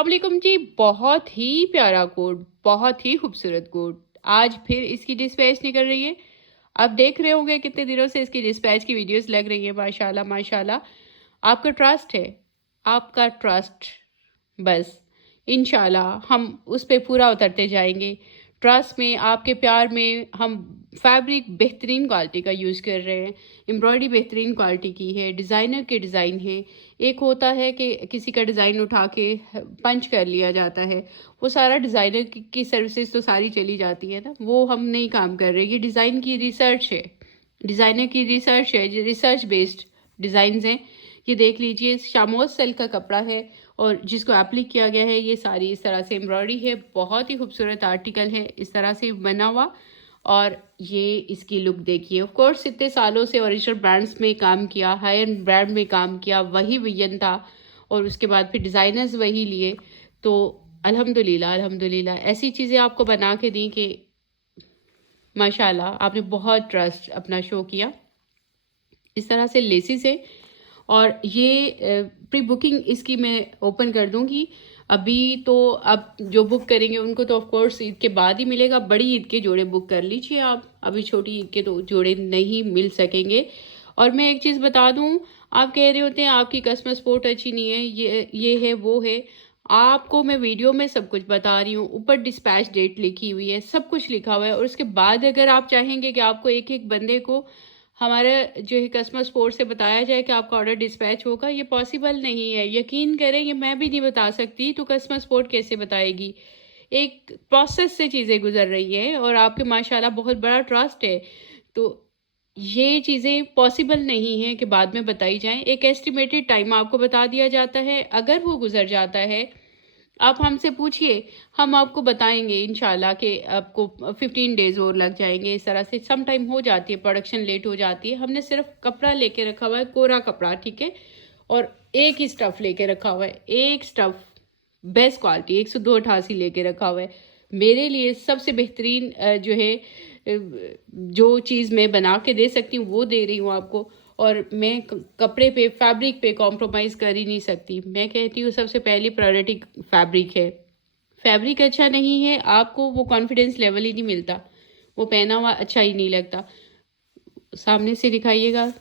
वालेकुम जी। बहुत ही प्यारा कोट, बहुत ही खूबसूरत कोट आज फिर इसकी डिस्पैच निकल रही है। आप देख रहे होंगे कितने दिनों से इसकी डिस्पैच की वीडियोस लग रही है। माशाल्लाह माशाल्लाह। आपका ट्रस्ट है, आपका ट्रस्ट, बस इंशाल्लाह हम उस पे पूरा उतरते जाएंगे। ट्रस्ट में, आपके प्यार में हम फैब्रिक बेहतरीन क्वालिटी का यूज़ कर रहे हैं। एम्ब्रॉयडरी बेहतरीन क्वालिटी की है, डिज़ाइनर के डिज़ाइन है। एक होता है कि किसी का डिज़ाइन उठा के पंच कर लिया जाता है, वो सारा डिज़ाइनर की सर्विसेज तो सारी चली जाती है ना, वो हम नहीं काम कर रहे। ये डिज़ाइन की रिसर्च है, डिज़ाइनर की रिसर्च है, रिसर्च बेस्ड डिज़ाइंस हैं। ये देख लीजिए, शामोज सिल्क का कपड़ा है और जिसको एप्लिक किया गया है, ये सारी इस तरह से एम्ब्रॉयडरी है। बहुत ही खूबसूरत आर्टिकल है, इस तरह से बना हुआ। और ये इसकी लुक देखिए। ऑफ कोर्स इतने सालों से ओरिजिनल ब्रांड्स में काम किया, हाई एंड ब्रांड में काम किया, वही विजन था और उसके बाद फिर डिज़ाइनर्स वही लिए। तो अल्हम्दुलिल्लाह अल्हम्दुलिल्लाह ऐसी चीज़ें आपको बना के दी कि माशाल्लाह आपने बहुत ट्रस्ट अपना शो किया। इस तरह से लेसिस है और ये प्री बुकिंग इसकी मैं ओपन कर दूंगी। अभी तो अब जो बुक करेंगे उनको तो ऑफ कोर्स ईद के बाद ही मिलेगा। बड़ी ईद के जोड़े बुक कर लीजिए आप, अभी छोटी ईद के तो जोड़े नहीं मिल सकेंगे। और मैं एक चीज़ बता दूं, आप कह रहे होते हैं आपकी कस्टमर सपोर्ट अच्छी नहीं है, ये है वो है। आपको मैं वीडियो में सब कुछ बता रही हूँ, ऊपर डिस्पैच डेट लिखी हुई है, सब कुछ लिखा हुआ है। और उसके बाद अगर आप चाहेंगे कि आपको एक एक बंदे को हमारा जो है कस्टमर सपोर्ट से बताया जाए कि आपका ऑर्डर डिस्पैच होगा, ये पॉसिबल नहीं है। यकीन करें, ये मैं भी नहीं बता सकती, तो कस्टमर सपोर्ट कैसे बताएगी। एक प्रोसेस से चीज़ें गुजर रही है और आपके माशाल्लाह बहुत बड़ा ट्रस्ट है, तो ये चीज़ें पॉसिबल नहीं है कि बाद में बताई जाएं। एक एस्टिमेटेड टाइम आपको बता दिया जाता है, अगर वो गुजर जाता है आप हमसे पूछिए, हम आपको बताएंगे इंशाल्लाह कि आपको 15 डेज और लग जाएंगे। इस तरह से सम टाइम हो जाती है, प्रोडक्शन लेट हो जाती है। हमने सिर्फ कपड़ा लेके रखा हुआ है, कोरा कपड़ा, ठीक है, और एक ही स्टफ़ लेके रखा हुआ है, एक स्टफ़ बेस्ट क्वालिटी 10288 लेके रखा हुआ है। मेरे लिए सबसे बेहतरीन जो है जो चीज़ मैं बना के दे सकती हूँ वो दे रही हूँ आपको। और मैं कपड़े पे, फैब्रिक पे कॉम्प्रोमाइज़ कर ही नहीं सकती। मैं कहती हूँ सबसे पहली प्रायोरिटी फैब्रिक है। फैब्रिक अच्छा नहीं है, आपको वो कॉन्फिडेंस लेवल ही नहीं मिलता, वो पहना हुआ अच्छा ही नहीं लगता। सामने से दिखाइएगा,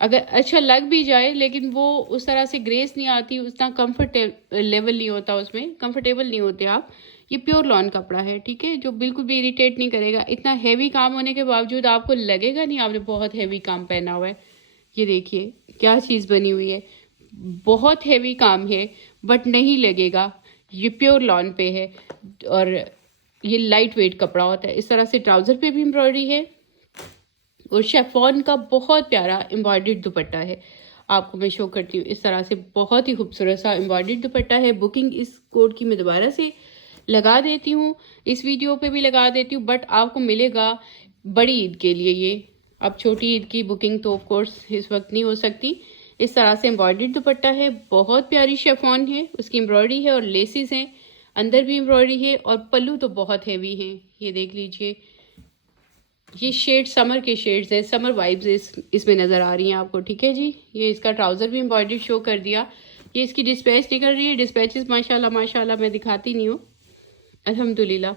अगर अच्छा लग भी जाए लेकिन वो उस तरह से ग्रेस नहीं आती, उतना कंफर्ट लेवल नहीं होता, उसमें कंफर्टेबल नहीं होते आप। ये प्योर लॉन कपड़ा है, ठीक है, जो बिल्कुल भी इरिटेट नहीं करेगा। इतना हैवी काम होने के बावजूद आपको लगेगा नहीं आपने बहुत हैवी काम पहना हुआ है। ये देखिए क्या चीज़ बनी हुई है, बहुत हैवी काम है बट नहीं लगेगा। ये प्योर लॉन पे है और ये लाइट वेट कपड़ा होता है। इस तरह से ट्राउज़र पे भी एम्ब्रॉयडरी है और शेफॉन का बहुत प्यारा एम्ब्रॉयडर्ड दुपट्टा है। आपको मैं शो करती हूँ, इस तरह से बहुत ही खूबसूरत सा एम्ब्रॉयडर्ड दुपट्टा है। बुकिंग इस कोड की मैं दोबारा से लगा देती हूँ, इस वीडियो पे भी लगा देती हूँ, बट आपको मिलेगा बड़ी ईद के लिए ये। अब छोटी ईद की बुकिंग तो ऑफ कोर्स इस वक्त नहीं हो सकती। इस तरह से एम्ब्रॉयडर्ड दुपट्टा है, बहुत प्यारी शेफॉन है, उसकी एम्ब्रॉयडरी है और लेसिस हैं, अंदर भी एम्ब्रॉयडरी है और पल्लू तो बहुत हैवी है। ये देख लीजिए, ये शेड समर के शेड्स हैं, समर वाइब्स इसमें नज़र आ रही हैं आपको, ठीक है जी। ये इसका ट्राउज़र भी एम्ब्रॉयडरी शो कर दिया। ये इसकी डिस्पैच निकल रही है। डिस्पैचेस माशाल्लाह माशाल्लाह मैं दिखाती नहीं हूँ, अल्हम्दुलिल्लाह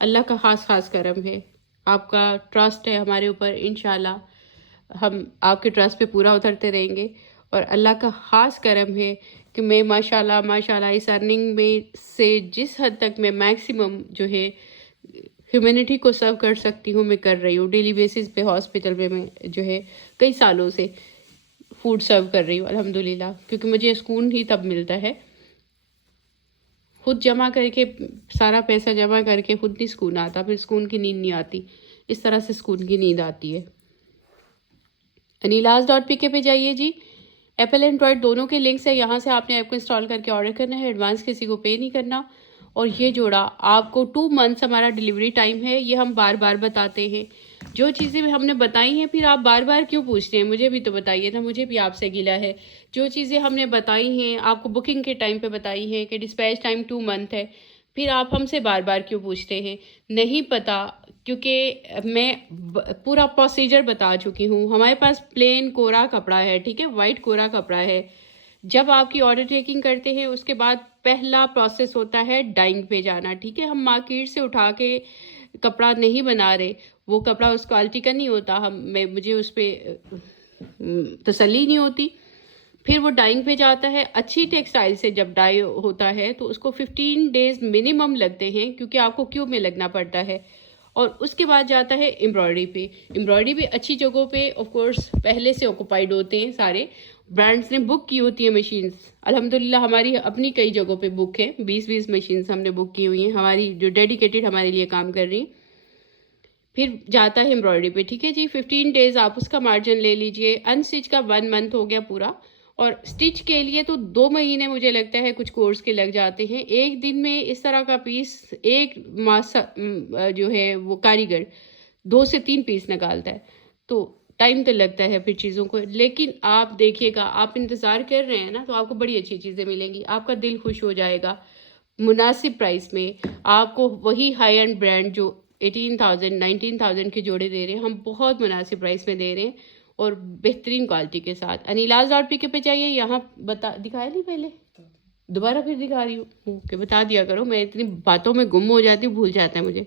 अल्लाह का खास करम है। आपका ट्रस्ट है हमारे ऊपर, इंशाल्लाह हम आपके ट्रस्ट पे पूरा उतरते रहेंगे। और अल्लाह का खास करम है कि मैं माशाल्लाह माशाल्लाह इस अर्निंग में से जिस हद तक मैं मैक्सिमम जो है ह्यूमैनिटी को सर्व कर सकती हूँ मैं कर रही हूँ। डेली बेसिस पे हॉस्पिटल में मैं जो है कई सालों से फूड सर्व कर रही हूँ अल्हम्दुलिल्लाह, क्योंकि मुझे सुकून ही तब मिलता है। खुद जमा करके, सारा पैसा जमा करके खुद नहीं सुकून आता, फिर सुकून की नींद नहीं आती। इस तरह से सुकून की नींद आती है। anilas.pk पे जाइए जी, एप्पल एंड्रॉयड दोनों के लिंक्स है, यहाँ से आपने ऐप को इंस्टॉल करके ऑर्डर करना है, एडवांस किसी को पे नहीं करना। और ये जोड़ा आपको 2 मंथ्स हमारा डिलीवरी टाइम है, ये हम बार बार बताते हैं। जो चीज़ें हमने बताई हैं फिर आप बार बार क्यों पूछते हैं, मुझे भी तो बताइए ना, मुझे भी आपसे गिला है। जो चीज़ें हमने बताई हैं आपको बुकिंग के टाइम पे बताई हैं कि डिस्पैच टाइम 2 मंथ है, फिर आप हमसे बार बार क्यों पूछते हैं। नहीं पता, क्योंकि मैं पूरा प्रोसीजर बता चुकी हूँ। हमारे पास प्लेन कोरा कपड़ा है, ठीक है, वाइट कोरा कपड़ा है। जब आपकी ऑर्डर टेकिंग करते हैं उसके बाद पहला प्रोसेस होता है डाइंग पे जाना। ठीक है, हम मार्केट से उठा के कपड़ा नहीं बना रहे, वो कपड़ा उस क्वालिटी का नहीं होता, मुझे उस पर तसल्ली नहीं होती। फिर वो डाइंग पे जाता है। अच्छी टेक्सटाइल से जब डाई होता है तो उसको 15 डेज मिनिमम लगते हैं, क्योंकि आपको क्यूब में लगना पड़ता है। और उसके बाद जाता है एम्ब्रॉयडरी पे। एम्ब्रॉयडरी भी अच्छी जगहों पे ऑफ कोर्स पहले से ऑक्यूपाइड होते हैं, सारे ब्रांड्स ने बुक की होती है मशीन्स। अल्हम्दुलिल्लाह हमारी अपनी कई जगहों पे बुक है, 20-20 मशीन्स हमने बुक की हुई हैं, हमारी जो डेडिकेटेड हमारे लिए काम कर रही हैं। फिर जाता है एम्ब्रॉयडरी पे। ठीक है जी, 15 डेज आप उसका मार्जिन ले लीजिए। अनस्टिच का 1 मंथ हो गया पूरा। और स्टिच के लिए तो 2 महीने मुझे लगता है कुछ कोर्स के लग जाते हैं। एक दिन में इस तरह का पीस एक जो है वो कारीगर 2 से 3 पीस निकालता है, तो टाइम तो लगता है फिर चीज़ों को। लेकिन आप देखिएगा, आप इंतज़ार कर रहे हैं ना, तो आपको बड़ी अच्छी चीज़ें मिलेंगी, आपका दिल खुश हो जाएगा। मुनासिब प्राइस में आपको वही हाई एंड ब्रांड जो 18,000 19,000 के जोड़े दे रहे हैं, हम बहुत मुनासिब प्राइस में दे रहे हैं और बेहतरीन क्वालिटी के साथ। अनिलाज.pk पे चाहिए, यहाँ दिखाया नहीं पहले, दोबारा फिर दिखा रही हूँ कि बता दिया करो, मैं इतनी बातों में गुम हो जाती हूँ, भूल जाता है मुझे।